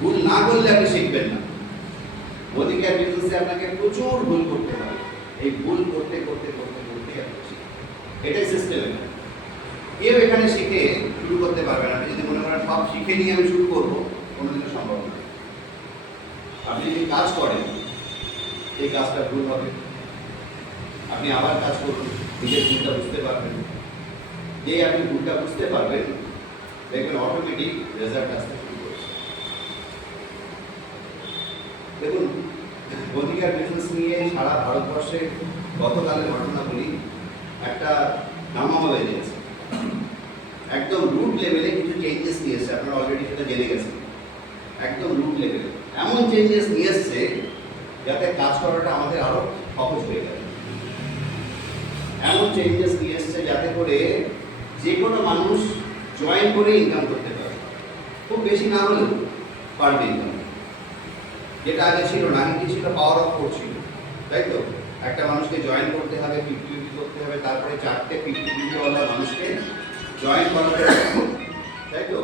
ভুল না করলে আপনি শিখবেন না। অধিকার বিজনেসে আপনাকে প্রচুর ভুল করতে হবে, এই ভুল করতে করতে করতে করতে এটাই সিস্টেম। কেউ এখানে শিখে শুরু করতে পারবে না। আপনি যদি মনে করেন সব শিখে নিয়ে আমি শুরু করবো, কোনোদিনও সম্ভব না। আপনি যদি কাজ করেন, এই কাজটা ভুল হবে, আপনি আবার কাজ করুন, নিজের ভুলটা বুঝতে পারবেন। যে আপনি ভুলটা বুঝতে পারবেন, দেখবেন অটোমেটিক রেজাল্ট আসতে শুরু করছে। দেখুন, অধিকার বিজনেস নিয়ে সারা ভারতবর্ষে গতকালের ঘটনা বলি, একটা নামামা বেরিয়েছে, একদম রুট লেভেলে কিছু চেঞ্জেস নিয়ে এসছে। আপনারা অলরেডি সেটা জেনে গেছেন। একদম রুট লেভেলে এমন চেঞ্জেস নিয়ে এসছে যাতে কাজ করাটা আমাদের আরো সহজ হয়ে গেল। এমন চেঞ্জেস নিয়ে এসছে যাতে করে যে কোনো মানুষ জয়েন করে ইনকাম করতে পারে, খুব বেশি না হলেও পারবে ইনকাম। যেটা আগে ছিল না, আগে কি ছিল, পাওয়ার অফ ফোর ছিল, তাই তো? একটা মানুষকে জয়েন করতে হবে, 50-50 করতে হবে, তারপরে 4টে 50-50 ওয়ালা মানুষকে জয়েন করাতে হবে, তাই তো?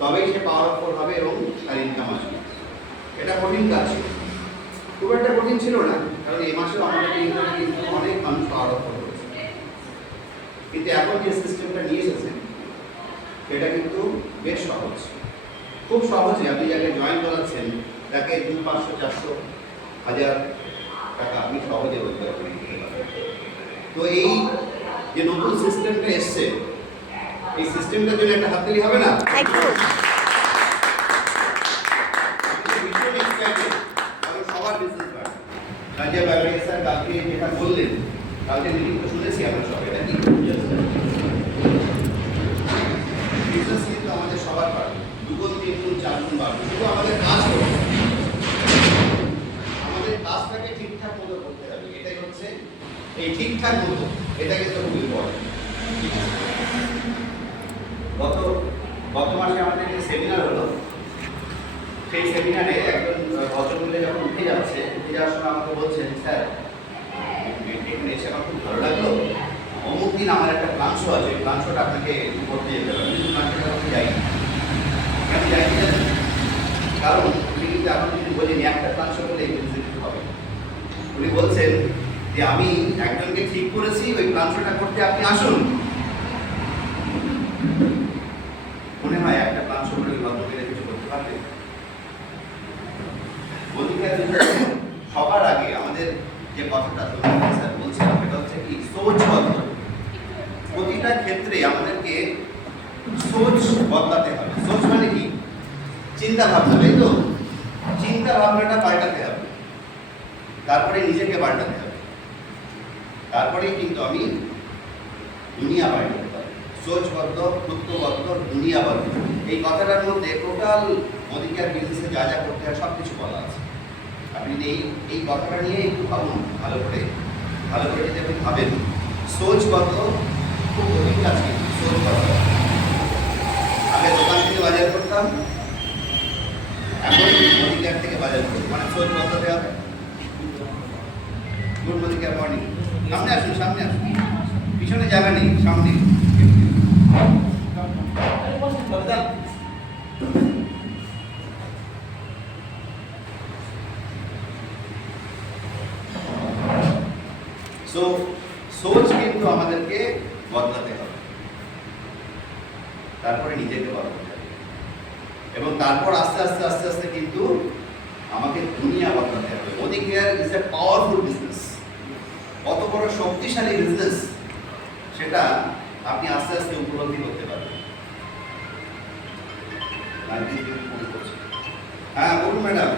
তবেই সে পাওয়ার অফ ফোর হবে এবং তার ইনকাম আসবে। এটা কঠিন কাজ ছিল, খুব একটা কঠিন ছিল না, কারণ এই মাসেও আমাদের ইনকামে কিন্তু অনেক মানুষ পাওয়ার অফ ফোর করেছে। কিন্তু এখন যে সিস্টেমটা নিয়ে এসেছেন সেটা কিন্তু বেশ সহজ, খুব সহজে আপনি যাকে জয়েন করাচ্ছেন তাকে 200, 500, 400, 1000 টাকা আপনি সহজে রোজগার করে দিতে পারেন। তো এই যে নতুন সিস্টেমটা এসছে, এই সিস্টেমটার জন্য একটা হাততালি হবে না? সবার বিজনেস বাড়ে। রাজা বাবরি স্যার কালকে যেটা বললেন, কালকে মিটিং তো শুনেছি আমরা সব, এটা কি বিজনেস কিন্তু আমাদের সবার বাড়বে, 2 গুণ 3 গুণ 4 গুণ বাড়বে। শুধু আমাদের কাজ করতে হবে, আমাদের কাজটাকে ঠিকঠাক মতো করতে হবে। এটাই হচ্ছে এই ঠিকঠাক মতো, এটা কিন্তু খুব ইম্পর্টেন্ট। গত মাসে আমাদের যে সেমিনার হলো, সেই সেমিনারে একজন ভদ্রমহিলা যখন উঠে যাওয়ার সময় আমাকে বলছেন, স্যার এখানে এসে আমার খুব ভালো লাগলো, অমুক দিন আমার একটা প্ল্যান শো আছে, প্ল্যান শোটা আপনাকে করতে যেতে হবে। কিন্তু প্ল্যান শোটা আমি যাই, কেন যাই জানেন? কারণ উনি কিন্তু এখন যদি বলেন একটা প্ল্যান শো করলে এক্সপেন্সিভ হবে। উনি বলছেন যে আমি একজনকে ঠিক করেছি, ওই প্ল্যান শোটা করতে আপনি আসুন। মনে হয় একটা প্ল্যান শো করে ভদ্রমহিলা কিছু করতে পারবে? সবার আগে আমাদের যে কথাটা স্যার বলছিলাম, সেটা হচ্ছে কি, সোচ বদল। প্রতিটা ক্ষেত্রে আমাদেরকে সোচ বদলাতে হবে। সোচ মানে কি? চিন্তা ভাবনা, তাই তো? চিন্তা ভাবনাটা পাল্টাতে হবে, তারপরে নিজেকে পাল্টাতে হবে, তারপরেই কিন্তু আমি দুনিয়া পাল্টাতে পারি। সোচবদ্ধ, তত্ত্ববদ্ধ, দুনিয়াবদ্ধ, এই কথাটার মধ্যে টোটাল অধিকার বিজনেসে যা যা করতে হয় সব কিছু বলা আছে। আপনি এই কথাটা নিয়ে একটু ভাবুন, ভালো করে যদি আপনি ভাবেন। সোচবদ্ধ খুব কঠিন কাজ, কিন্তু সোচবদ্ধ। আগে দোকান থেকে বাজার করতাম, এখন অধিকার থেকে বাজার করতাম, মানে সোচবদ্ধ দেওয়া হবে। গুড অধিকার মর্নিং, সামনে আসুন, পিছনে জায়গা নেই, সামনে। সোচ কিন্তু আমাদেরকে বদলাতে হবে, তারপরে নিজেকে বদলাতে হবে, এবং তারপর আস্তে আস্তে আস্তে আস্তে কিন্তু আমাকে দুনিয়া বদলাতে হবে। অধিকার ইজ এ পাওয়ারফুল বিজনেস, কত বড় শক্তিশালী বিজনেস সেটা আপনি আস্তে আস্তে উপলব্ধি করতে পারবেন। হ্যাঁ বলুন ম্যাডাম।